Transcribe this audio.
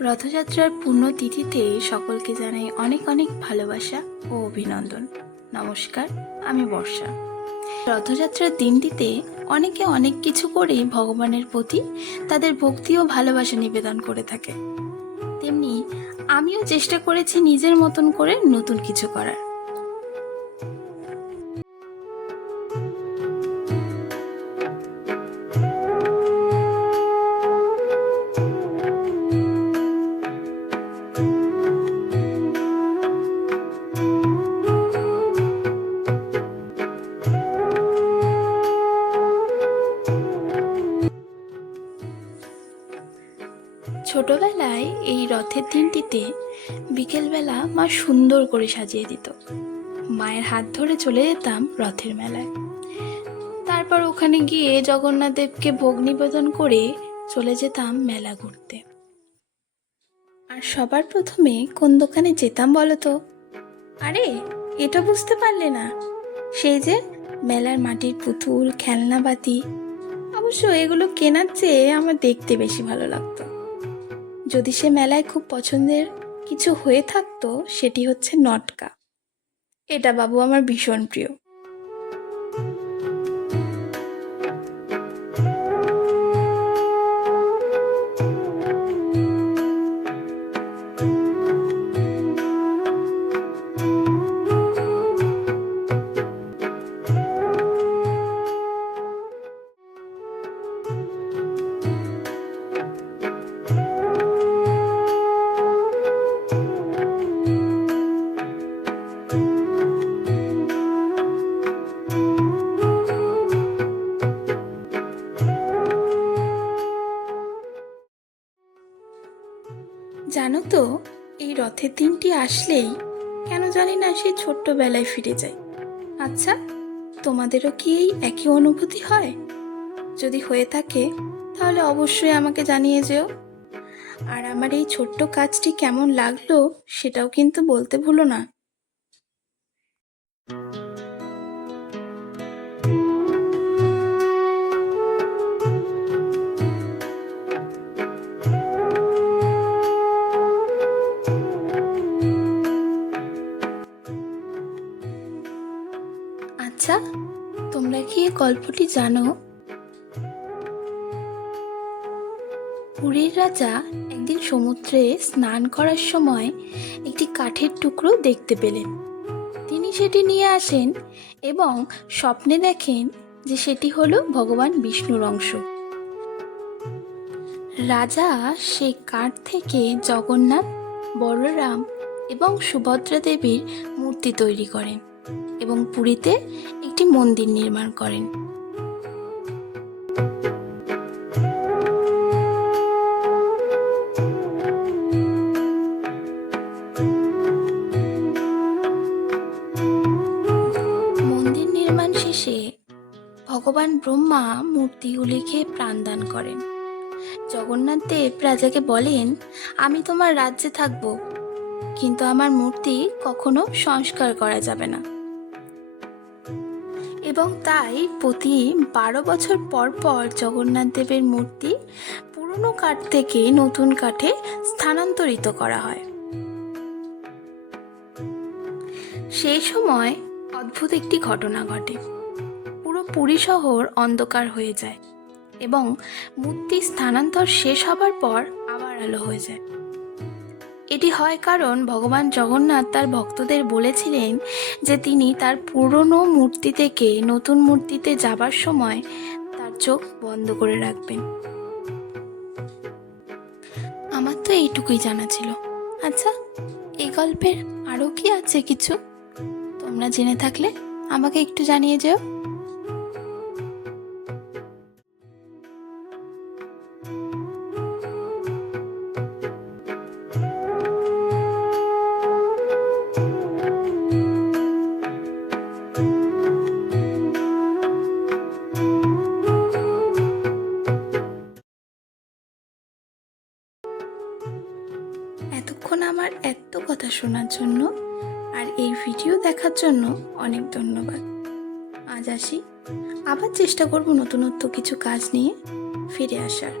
রথযাত্রার পুণ্যতিথিতে সকলকে জানাই অনেক অনেক ভালোবাসা ও অভিনন্দন। নমস্কার, আমি বর্ষা। রথযাত্রার দিনটিতে অনেকে অনেক কিছু করে ভগবানের প্রতি তাদের ভক্তি ও ভালোবাসা নিবেদন করে থাকে। তেমনি আমিও চেষ্টা করেছি নিজের মতন করে নতুন কিছু করার। ছোটবেলায় এই রথের দিনটিতে বিকেলবেলা মা সুন্দর করে সাজিয়ে দিত। মায়ের হাত ধরে চলে যেতাম রথের মেলায়। তারপর ওখানে গিয়ে জগন্নাথ দেবকে ভোগ নিবেদন করে চলে যেতাম মেলা ঘুরতে। আর সবার প্রথমে কোন দোকানে যেতাম বলো তো? আরে, এটা বুঝতে পারলে না। সেই যে মেলার মাটির পুতুল খেলনা বাতি অবশ্য এগুলো কেনার চেয়ে আমার দেখতে বেশি ভালো লাগতো। যদি সে মেলায় খুব পছন্দের কিছু হয়ে থাকতো, সেটি হচ্ছে নটকা। এটা বাবু আমার ভীষণ প্রিয়। জানো তো, এই রথের দিনটি আসলেই কেন জানি না সে ছোট্টবেলায় ফিরে যায়। আচ্ছা তোমাদেরও কি এই একই অনুভূতি হয়? যদি হয়ে থাকে, তাহলে অবশ্যই আমাকে জানিয়ে যেও। আর আমার এই ছোট্ট কাজটি কেমন লাগল, সেটাও কিন্তু বলতে ভুলো না। আচ্ছা তোমরা কি এই গল্পটি জানো? পুরীর রাজা একদিন সমুদ্রে স্নান করার সময় একটি কাঠের টুকরো দেখতে পেলেন। তিনি সেটি নিয়ে আসেন এবং স্বপ্নে দেখেন যে সেটি হলো ভগবান বিষ্ণুর অংশ। রাজা সেই কাঠ থেকে জগন্নাথ, বলরাম এবং সুভদ্রা দেবীর মূর্তি তৈরি করেন। এবং পুরীতে একটি মন্দির নির্মাণ করেন। মন্দির নির্মাণ শেষে ভগবান ব্রহ্মা মূর্তিগুলিকে প্রাণদান করেন। জগন্নাথ দেব রাজাকে বলেন, আমি তোমার রাজ্যে থাকব, কিন্তু আমার মূর্তি কখনো সংস্কার করা যাবে না। এবং তাই প্রতি বারো বছর পর পর জগন্নাথ দেবের মূর্তি পুরনো কাঠ থেকে নতুন কাঠে স্থানান্তরিত করা হয়। সেই সময় অদ্ভুত একটি ঘটনা ঘটে। পুরো পুরী শহর অন্ধকার হয়ে যায় এবং মূর্তি স্থানান্তর শেষ হবার পর আবার আলো হয়ে যায়। এটি হয় কারণ ভগবান জগন্নাথ তার ভক্তদের বলেছিলেন যে তিনি তার পুরনো মূর্তি থেকে নতুন মূর্তিতে যাবার সময় তার চোখ বন্ধ করে রাখবেন। আমার তো এইটুকুই জানা ছিল। আচ্ছা এই গল্পের আরও কি আছে কিছু? তোমরা জেনে থাকলে আমাকে একটু জানিয়ে যেও। এতক্ষণ আমার এত কথা শোনার জন্য আর এই ভিডিও দেখার জন্য অনেক ধন্যবাদ। আজ আসি। আবার চেষ্টা করব নতুনত্ব কিছু কাজ নিয়ে ফিরে আসার।